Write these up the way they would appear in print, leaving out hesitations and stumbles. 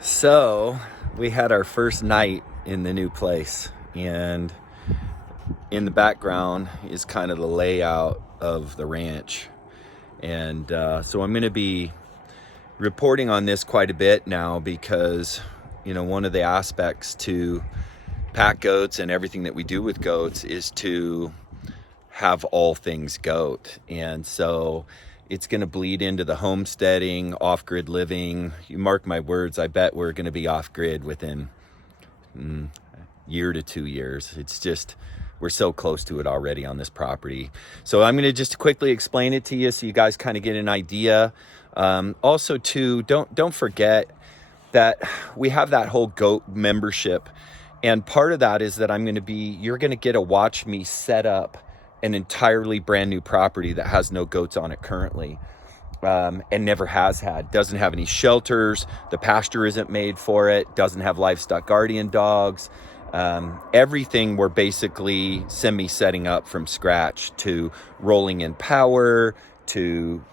So we had our first night in the new place, and in the background is kind of the layout of the ranch. And so I'm going to be reporting on this quite a bit now because, one of the aspects to pack goats and everything that we do with goats is to have all things goat. And so it's going to bleed into the homesteading, off-grid living. You mark my words, I bet we're going to be off-grid within a year to 2 years. It's just, we're so close to it already on this property. So I'm going to just quickly explain it to you so you guys kind of get an idea. Also too, don't forget that we have that whole goat membership. And part of that is that you're going to get to watch me set up an entirely brand new property that has no goats on it currently, and never has had. Doesn't have any shelters. The pasture isn't made for it. Doesn't have livestock guardian dogs. Everything we're basically setting up from scratch, to rolling in power, to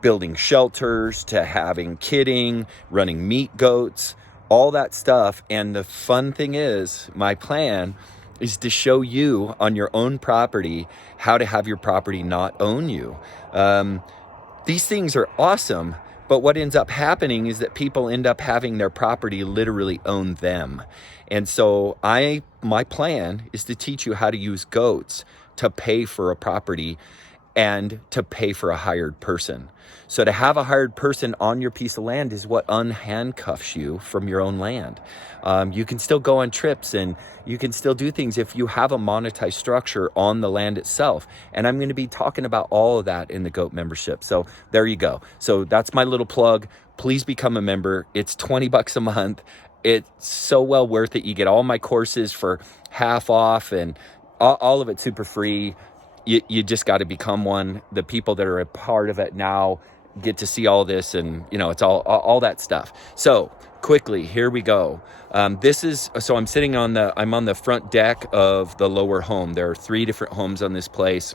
building shelters, to having kidding, running meat goats, all that stuff. And the fun thing is, my plan is to show you on your own property how to have your property not own you. These things are awesome, but what ends up happening is that people end up having their property literally own them. And so my plan is to teach you how to use goats to pay for a property and to pay for a hired person. So to have a hired person on your piece of land is what unhandcuffs you from your own land. You can still go on trips and you can still do things if you have a monetized structure on the land itself. And I'm going to be talking about all of that in the goat membership. So there you go. So that's my little plug. Please become a member. It's $20 a month. It's so well worth it. You get all my courses for half off, and all of it super free. You just got to become one. The people that are a part of it now get to see all this, and it's all that stuff. So quickly, here we go. I'm sitting on the front deck of the lower home. There are 3 different homes on this place.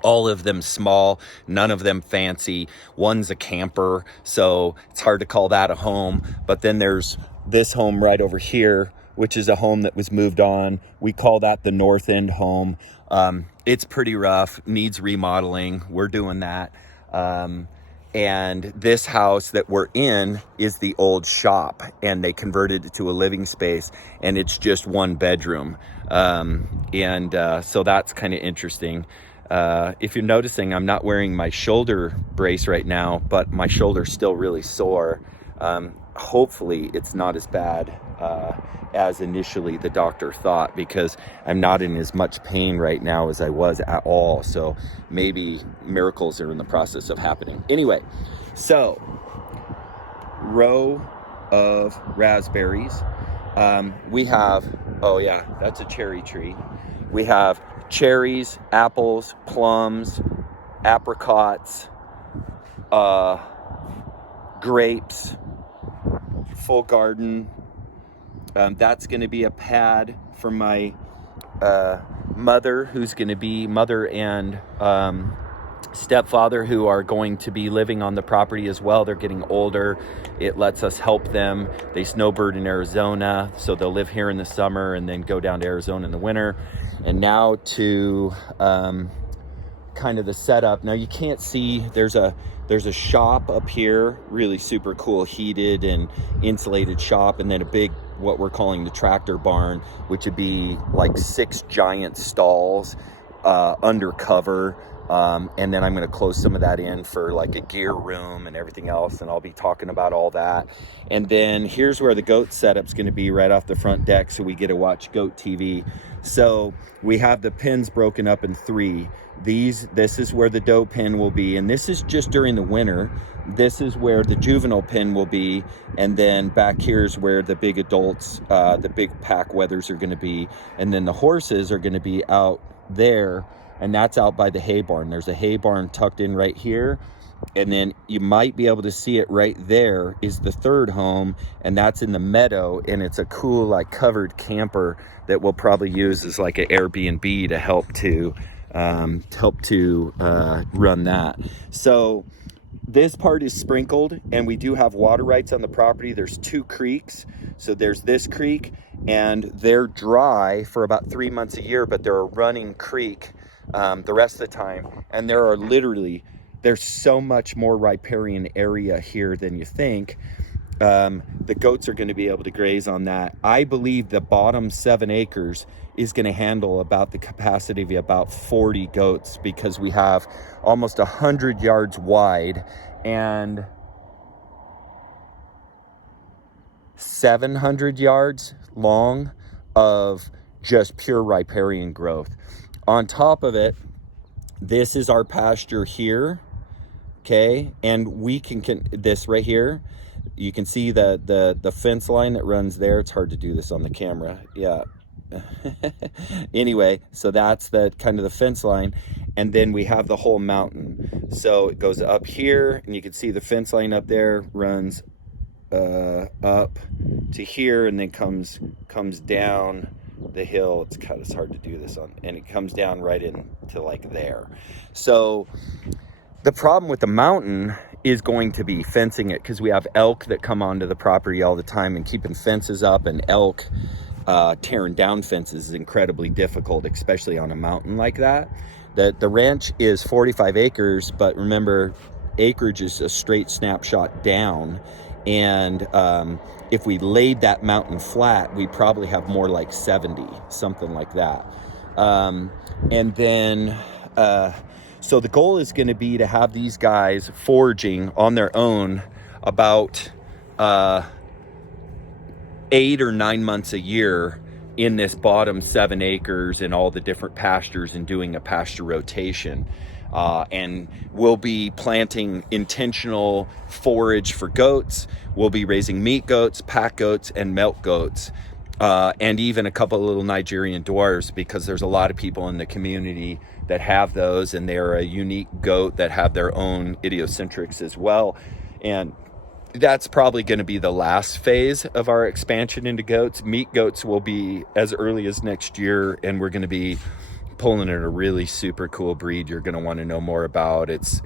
All of them small, none of them fancy. One's a camper, so it's hard to call that a home. But then there's this home right over here, which is a home that was moved on. We call that the North End home. It's pretty rough, needs remodeling. We're doing that. And this house that we're in is the old shop, and they converted it to a living space, and it's just 1 bedroom. So that's kind of interesting. If you're noticing, I'm not wearing my shoulder brace right now, but my shoulder's still really sore. Hopefully it's not as bad as initially the doctor thought, because I'm not in as much pain right now as I was at all. So maybe miracles are in the process of happening. Anyway, so row of raspberries. We have, oh yeah, that's a cherry tree. We have cherries, apples, plums, apricots, grapes, full garden. That's going to be a pad for my mother, who's going to be mother and stepfather, who are going to be living on the property as well. They're getting older. It lets us help them. They snowbird in Arizona, so they'll live here in the summer and then go down to Arizona in the winter. And now to kind of the setup. Now you can't see, there's a shop up here, really super cool, heated and insulated shop, and then a big, what we're calling the tractor barn, which would be like 6 giant stalls undercover. And then I'm going to close some of that in for like a gear room and everything else, and I'll be talking about all that. And then here's where the goat setup's going to be, right off the front deck, so we get to watch goat TV. So we have the pens broken up in 3. This is where the doe pen will be, and this is just during the winter. This is where the juvenile pen will be, and then back here is where the big adults, the big pack wethers are going to be, and then the horses are going to be out there, and that's out by the hay barn. There's a hay barn tucked in right here, and then you might be able to see it right there is the 3rd home, and that's in the meadow, and it's a cool like covered camper that we'll probably use as like an Airbnb to help to run that. So this part is sprinkled, and we do have water rights on the property. There's 2 creeks. So there's this creek, and they're dry for about 3 months a year, but they're a running creek the rest of the time. And there's so much more riparian area here than you think. The goats are going to be able to graze on that. I believe the bottom 7 acres is going to handle about the capacity of about 40 goats, because we have almost 100 yards wide and 700 yards long of just pure riparian growth. On top of it, this is our pasture here, okay? And we can this right here, you can see the fence line that runs there. It's hard to do this on the camera. Yeah. Anyway, so that's the kind of the fence line, and then we have the whole mountain. So it goes up here, and you can see the fence line up there runs up to here, and then comes down the hill. It's hard to do this on, and it comes down right into like there. So the problem with the mountain is going to be fencing it, because we have elk that come onto the property all the time, and keeping fences up, and elk tearing down fences is incredibly difficult, especially on a mountain like that. The ranch is 45 acres, but remember, acreage is a straight snapshot down. And if we laid that mountain flat, we probably have more like 70, something like that. And then, so the goal is going to be to have these guys foraging on their own about 8 or 9 months a year in this bottom 7 acres and all the different pastures, and doing a pasture rotation. And we'll be planting intentional forage for goats. We'll be raising meat goats, pack goats, and milk goats, and even a couple of little Nigerian dwarves, because there's a lot of people in the community that have those, and they're a unique goat that have their own idiosyncrasies as well. And that's probably going to be the last phase of our expansion into goats. Meat goats will be as early as next year, and we're going to be pulling in a really super cool breed you're going to want to know more about. It's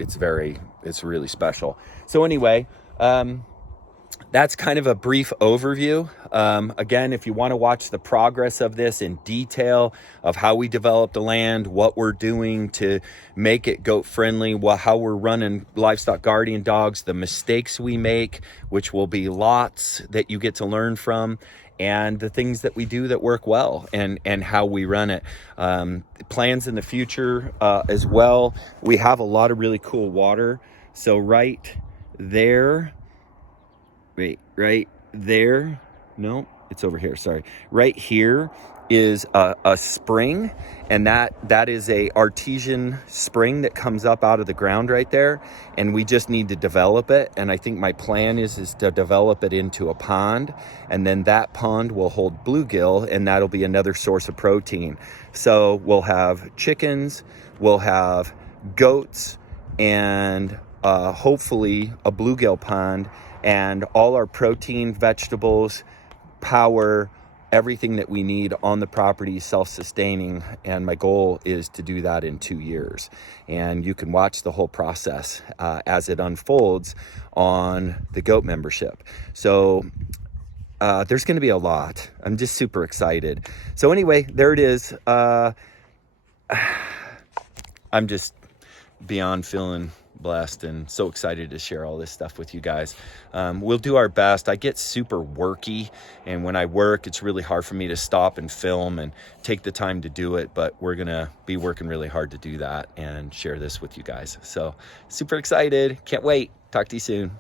really special. So anyway, that's kind of a brief overview. Again, if you want to watch the progress of this in detail, of how we develop the land, what we're doing to make it goat friendly, how we're running livestock guardian dogs, the mistakes we make, which will be lots that you get to learn from, and the things that we do that work well, and how we run it. Plans in the future as well. We have a lot of really cool water. So right there, no, it's over here, sorry. Right here is a spring, and that is a artesian spring that comes up out of the ground right there, and we just need to develop it. And I think my plan is to develop it into a pond, and then that pond will hold bluegill, and that'll be another source of protein. So we'll have chickens, we'll have goats, and hopefully a bluegill pond, and all our protein, vegetables, power, everything that we need on the property, self-sustaining. And my goal is to do that in 2 years. And you can watch the whole process as it unfolds on the goat membership. So there's going to be a lot. I'm just super excited. So anyway, there it is. I'm just beyond feeling blessed and so excited to share all this stuff with you guys. We'll do our best. I get super worky, and when I work, it's really hard for me to stop and film and take the time to do it, but we're gonna be working really hard to do that and share this with you guys. So super excited. Can't wait. Talk to you soon.